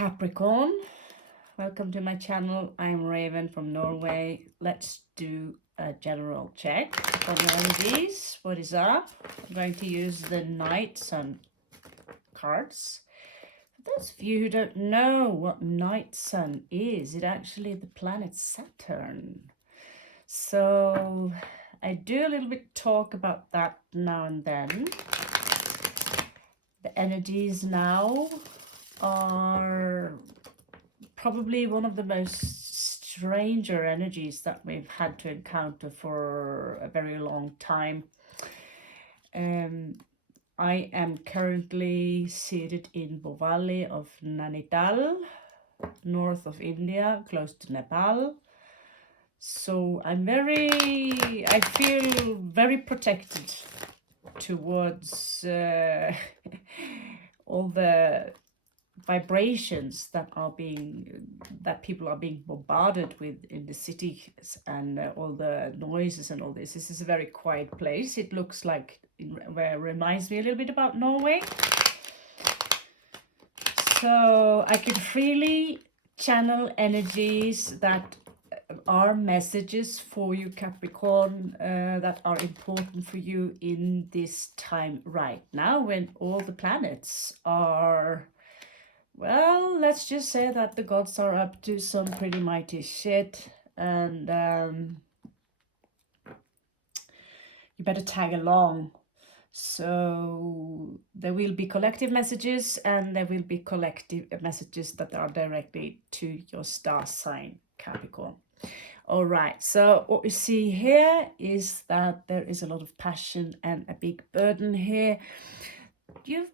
Capricorn, welcome to my channel. I'm Raven from Norway. Let's do a general check on your energies. What is up? I'm going to use the Night Sun cards. For those of you who don't know what Night Sun is, it's actually the planet Saturn. So I do a little bit talk about that now and then. The energies now are probably one of the most stranger energies that we've had to encounter for a very long time. I am currently seated in Valley of Nainital, north of India, close to Nepal. So I feel very protected towards all the vibrations that people are being bombarded with in the cities, and all the noises and all this. This is a very quiet place. It looks like where it reminds me a little bit about Norway. So I can freely channel energies that are messages for you, Capricorn, that are important for you in this time right now, when all the planets are, well, let's just say that the gods are up to some pretty mighty shit, and you better tag along. So there will be collective messages, and there will be collective messages that are directly to your star sign, Capricorn. All right, so what we see here is that there is a lot of passion and a big burden here. You're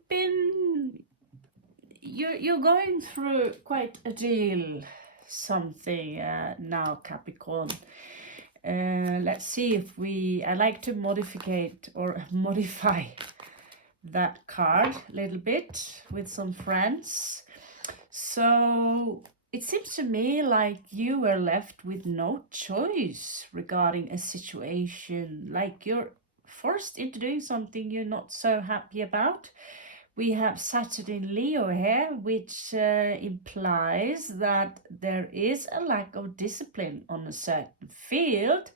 going through quite a deal, something now, Capricorn. Let's see if I like to modify that card a little bit with some friends. So it seems to me like you were left with no choice regarding a situation, like you're forced into doing something you're not so happy about. We have Saturn in Leo here, which implies that there is a lack of discipline on a certain field.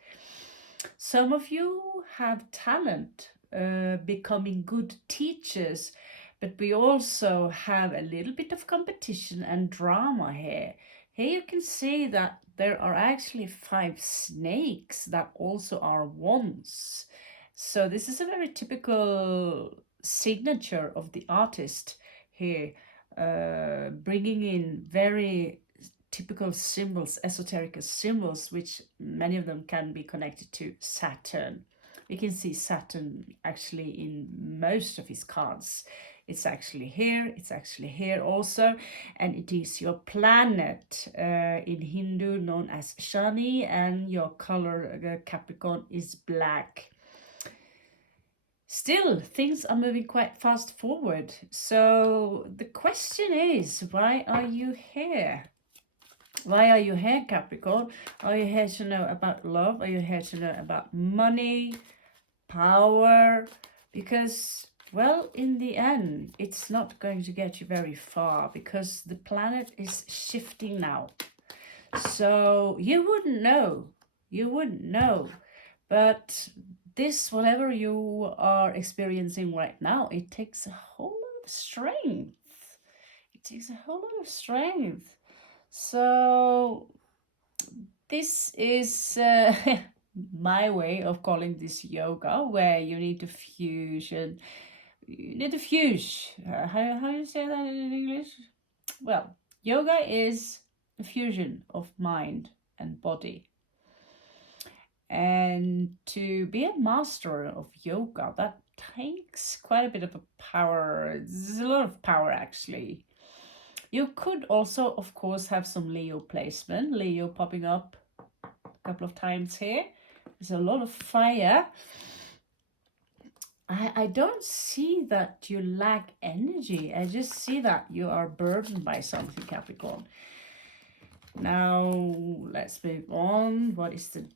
Some of you have talent, becoming good teachers, but we also have a little bit of competition and drama here. Here you can see that there are actually 5 snakes that also are wands. So this is a very typical signature of the artist here, bringing in very typical symbols, esoteric symbols, which many of them can be connected to Saturn. We can see Saturn actually in most of his cards. It's actually here also, and it is your planet, in Hindu known as Shani, and your color, Capricorn, is black. Still, things are moving quite fast forward. So the question is, why are you here? Why are you here, Capricorn? Are you here to know about love? Are you here to know about money, power? Because, well, in the end, it's not going to get you very far, because the planet is shifting now. So you wouldn't know. But this, whatever you are experiencing right now, it takes a whole lot of strength. So this is my way of calling this yoga, where you need to fuse. How do you say that in English? Well, yoga is a fusion of mind and body. And to be a master of yoga, that takes quite a bit of a power. There's a lot of power, actually. You could also, of course, have some Leo placement. Leo popping up a couple of times here. There's a lot of fire. I don't see that you lack energy. I just see that you are burdened by something, Capricorn. Now, let's move on. What is the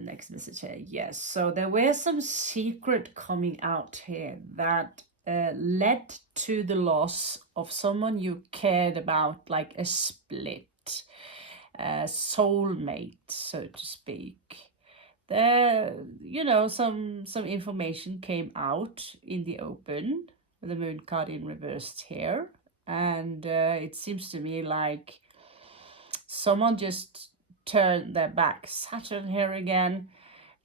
next message here? Yes, so there were some secret coming out here that led to the loss of someone you cared about, like a split, a soulmate, so to speak. There, some information came out in the open, the moon card in reversed here, and it seems to me like someone just turned their back. Saturn here again,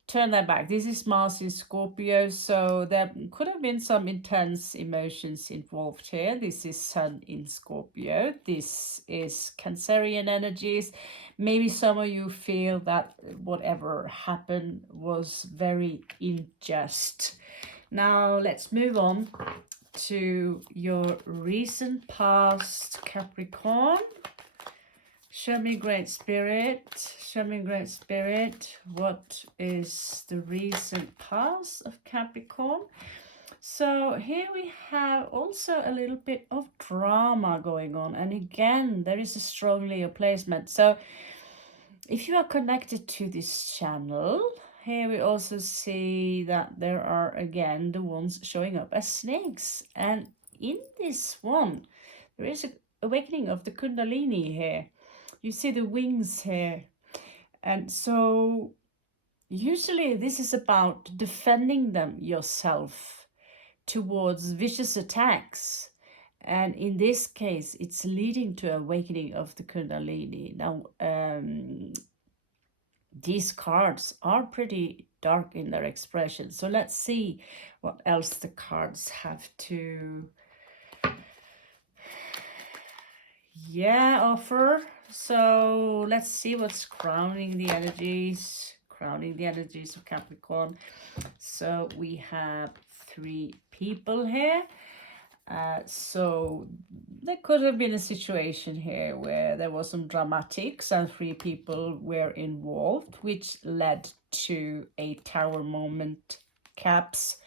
turn their back. This is Mars in Scorpio, so there could have been some intense emotions involved here. This is Sun in Scorpio. This is Cancerian energies. Maybe some of you feel that whatever happened was very unjust. Now let's move on to your recent past, Capricorn. Show me, Great Spirit. Show me, Great Spirit. What is the recent past of Capricorn? So here we have also a little bit of drama going on. And again, there is a strong Leo placement. So if you are connected to this channel, here we also see that there are again the ones showing up as snakes. And in this one, there is an awakening of the Kundalini here. You see the wings here. And so usually this is about defending them yourself towards vicious attacks. And in this case, it's leading to awakening of the Kundalini. Now, these cards are pretty dark in their expression. So let's see what else the cards have to offer. So let's see what's crowning the energies of Capricorn. So we have 3 people here. So there could have been a situation here where there was some dramatics and 3 people were involved, which led to a tower moment, Caps.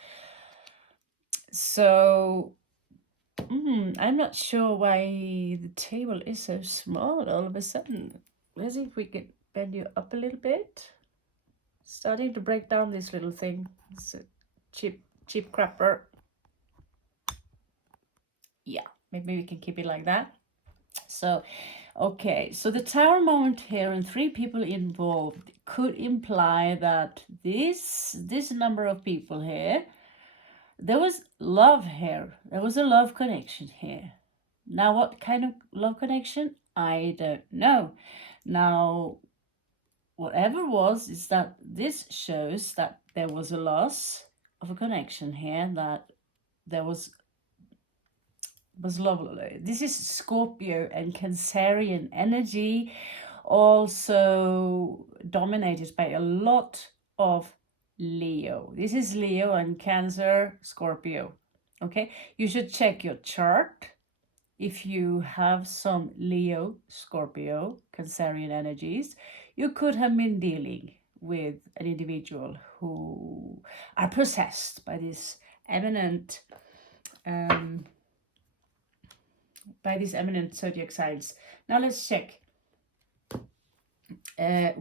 So I'm not sure why the table is so small all of a sudden. Let's see if we can bend you up a little bit. Starting to break down this little thing. It's a cheap crapper. Yeah, maybe we can keep it like that. So, okay, so the tower moment here and 3 people involved could imply that this number of people here, there was love here. There was a love connection here. Now, what kind of love connection? I don't know. Now, whatever was, is that this shows that there was a loss of a connection here, that there was love. This is Scorpio and Cancerian energy, also dominated by a lot of Leo. This is Leo and Cancer, Scorpio. Okay, you should check your chart if you have some Leo, Scorpio, Cancerian energies. You could have been dealing with an individual who are possessed by this eminent zodiac signs. Now let's check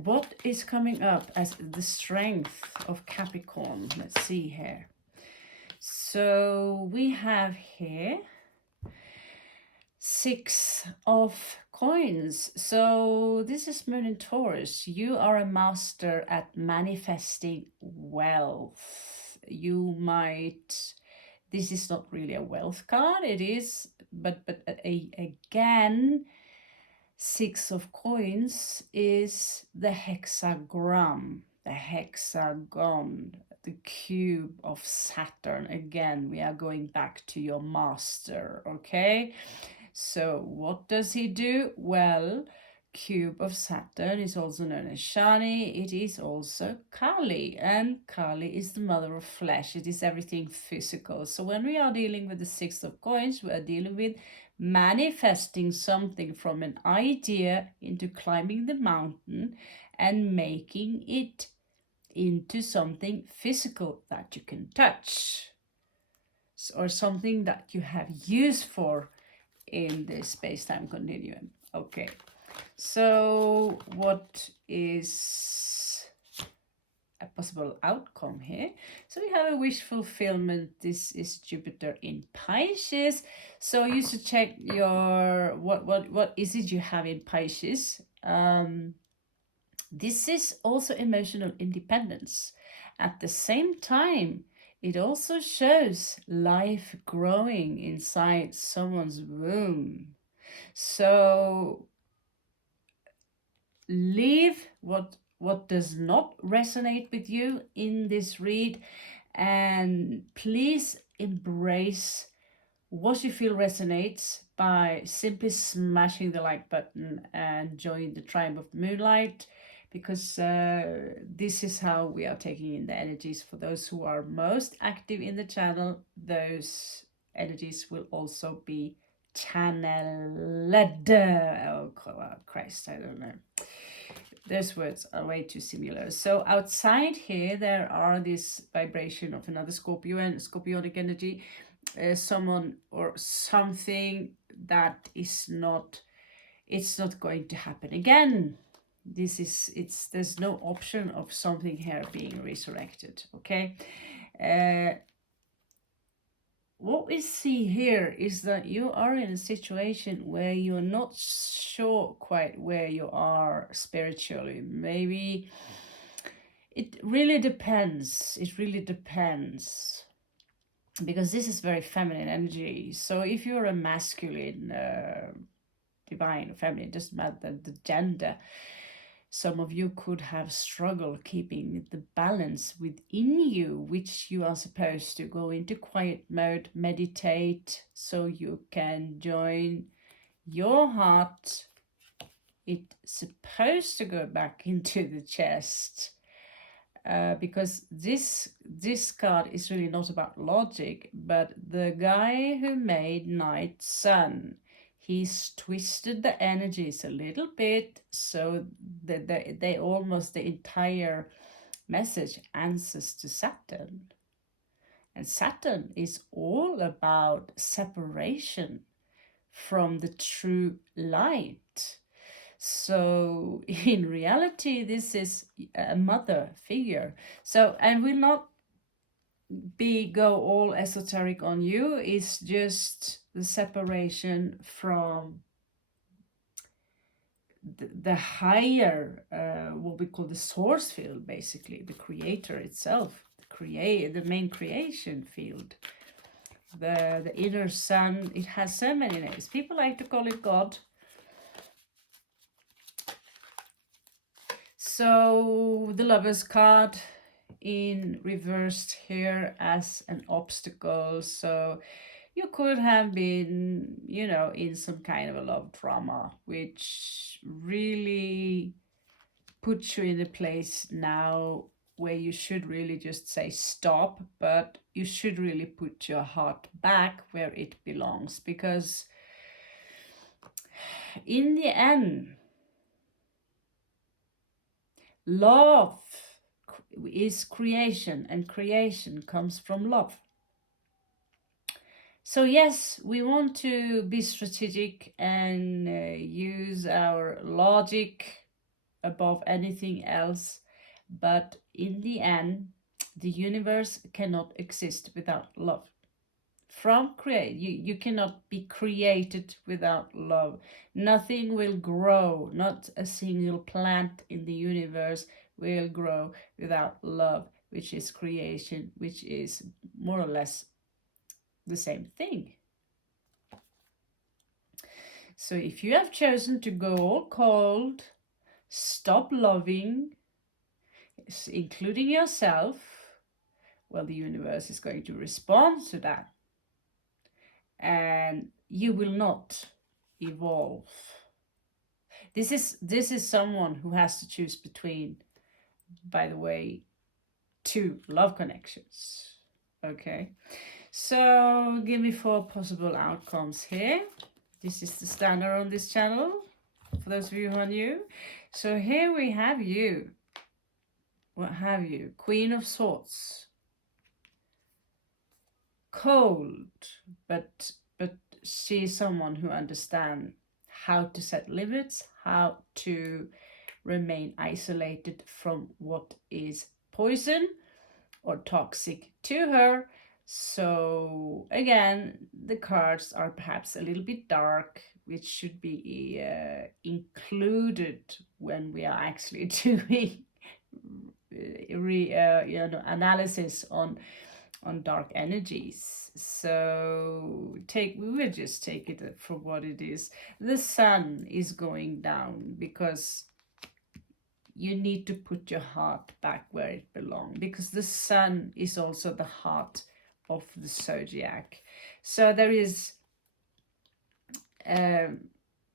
what is coming up as the strength of Capricorn. Let's see here. So we have here 6 of coins. So this is Moon in Taurus. You are a master at manifesting wealth. You might, this is not really a wealth card, it is, but again, 6 of coins is the hexagram, the cube of Saturn. Again, we are going back to your master, okay? So what does he do? Well, cube of Saturn is also known as Shani. It is also Kali, and Kali is the mother of flesh. It is everything physical. So when we are dealing with the 6 of coins, we are dealing with manifesting something from an idea into climbing the mountain and making it into something physical that you can touch, or something that you have use for in this space-time continuum. Okay, so what is a possible outcome here. So we have a wish fulfillment. This is Jupiter in Pisces. So you should check your what is it you have in Pisces. This is also emotional independence. At the same time, it also shows life growing inside someone's womb. So leave what does not resonate with you in this read, and please embrace what you feel resonates by simply smashing the like button and join the tribe of the moonlight, because this is how we are taking in the energies. For those who are most active in the channel, those energies will also be channeled. Oh Christ, I don't know. Those words are way too similar. So outside here, there are this vibration of another Scorpio and Scorpionic energy, someone or something that is not, it's not going to happen again. This is, there's no option of something here being resurrected. Okay. What we see here is that you are in a situation where you're not sure quite where you are spiritually. Maybe it really depends. It really depends. Because this is very feminine energy. So if you're a masculine, divine, feminine, doesn't matter the gender, some of you could have struggled keeping the balance within you, which you are supposed to go into quiet mode, meditate, so you can join your heart. It's supposed to go back into the chest. Because this card is really not about logic, but the guy who made Night Sun, he's twisted the energies a little bit so that they almost, the entire message answers to Saturn. And Saturn is all about separation from the true light. So in reality, this is a mother figure. So, and will not go all esoteric on you. It's just the separation from the higher, what we call the source field, basically the creator itself, the main creation field, the inner sun. It has so many names. People like to call it God. So the Lover's card in reversed here as an obstacle. So you could have been, you know, in some kind of a love drama, which really puts you in a place now where you should really just say stop, but you should really put your heart back where it belongs, because in the end, love is creation, and creation comes from love. So yes, we want to be strategic and use our logic above anything else, but in the end, the universe cannot exist without love. You cannot be created without love. Nothing will grow, not a single plant in the universe will grow without love, which is creation, which is more or less the same thing. So if you have chosen to go all cold, stop loving, including yourself, well, the universe is going to respond to that. And you will not evolve. This is someone who has to choose between, by the way, two love connections. Okay, so give me 4 possible outcomes here. This is the standard on this channel, for those of you who are new. So here we have you. What have you? Queen of Swords. Cold, but she's someone who understands how to set limits, how to remain isolated from what is poison or toxic to her. So again, the cards are perhaps a little bit dark, which should be included when we are actually doing analysis on dark energies. So we will just take it for what it is. The sun is going down because you need to put your heart back where it belongs, because the sun is also the heart of the zodiac. So there is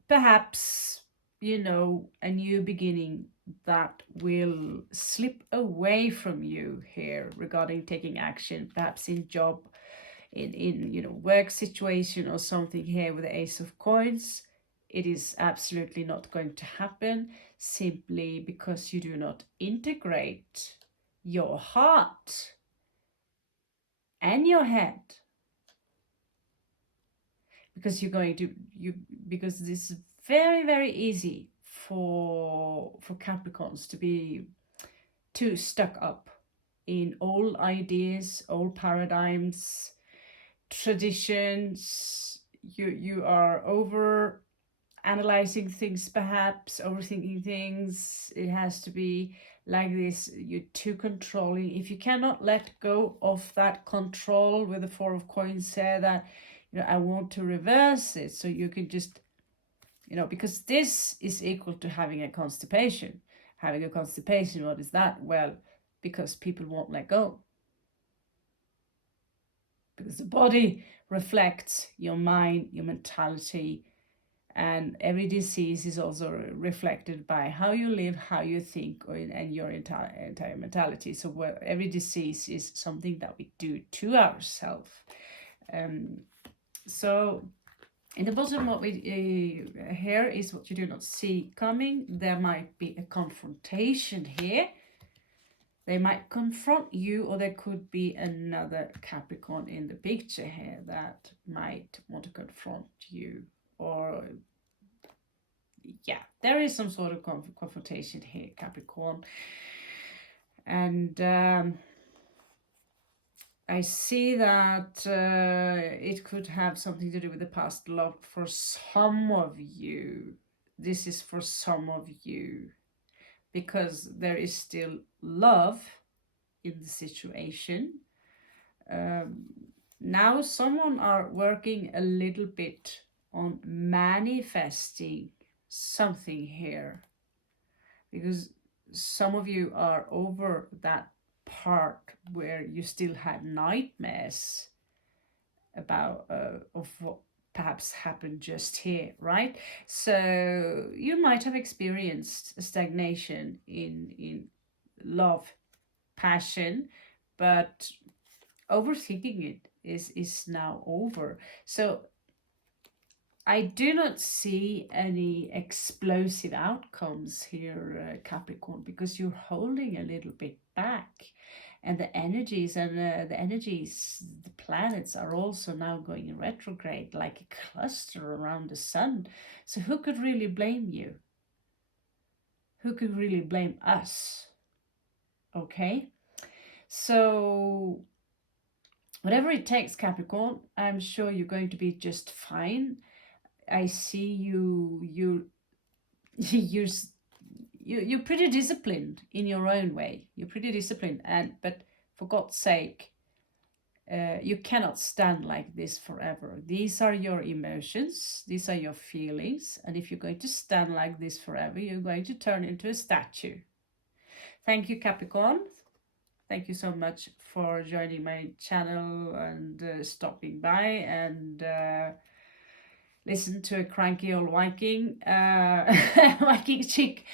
perhaps, a new beginning that will slip away from you here regarding taking action, perhaps in job, in work situation or something here with the Ace of Coins. It is absolutely not going to happen, simply because you do not integrate your heart and your head, because because this is very, very easy for Capricorns to be too stuck up in old ideas, old paradigms, traditions. You are over analyzing things, perhaps overthinking things. It has to be like this. You're too controlling. If you cannot let go of that control, with the Four of Coins, say that, I want to reverse it, so you can just, because this is equal to having a constipation. Having a constipation, what is that? Well, because people won't let go. Because the body reflects your mind, your mentality, and every disease is also reflected by how you live, how you think, and your entire mentality. So every disease is something that we do to ourselves. So in the bottom, what we here is what you do not see coming. There might be a confrontation here. They might confront you, or there could be another Capricorn in the picture here that might want to confront you. Or, yeah, there is some sort of confrontation here, Capricorn. And I see that it could have something to do with the past love for some of you. This is for some of you, because there is still love in the situation. Now someone are working a little bit on manifesting something here, because some of you are over that part where you still had nightmares about of what perhaps happened just here, right? So you might have experienced a stagnation in love, passion, but overthinking it is now over. So I do not see any explosive outcomes here, Capricorn, because you're holding a little bit back. And the energies the planets are also now going in retrograde, like a cluster around the sun. So who could really blame you? Who could really blame us? Okay? So whatever it takes, Capricorn, I'm sure you're going to be just fine. I see you're pretty disciplined in your own way. You're pretty disciplined, but for God's sake, you cannot stand like this forever. These are your emotions, these are your feelings, and if you're going to stand like this forever, you're going to turn into a statue. Thank you, Capricorn. Thank you so much for joining my channel and stopping by and listen to a cranky old Viking, Viking chick.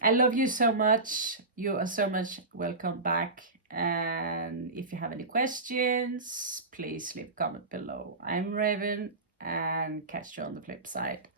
I love you so much. You are so much welcome back. And if you have any questions, please leave a comment below. I'm Raven, and catch you on the flip side.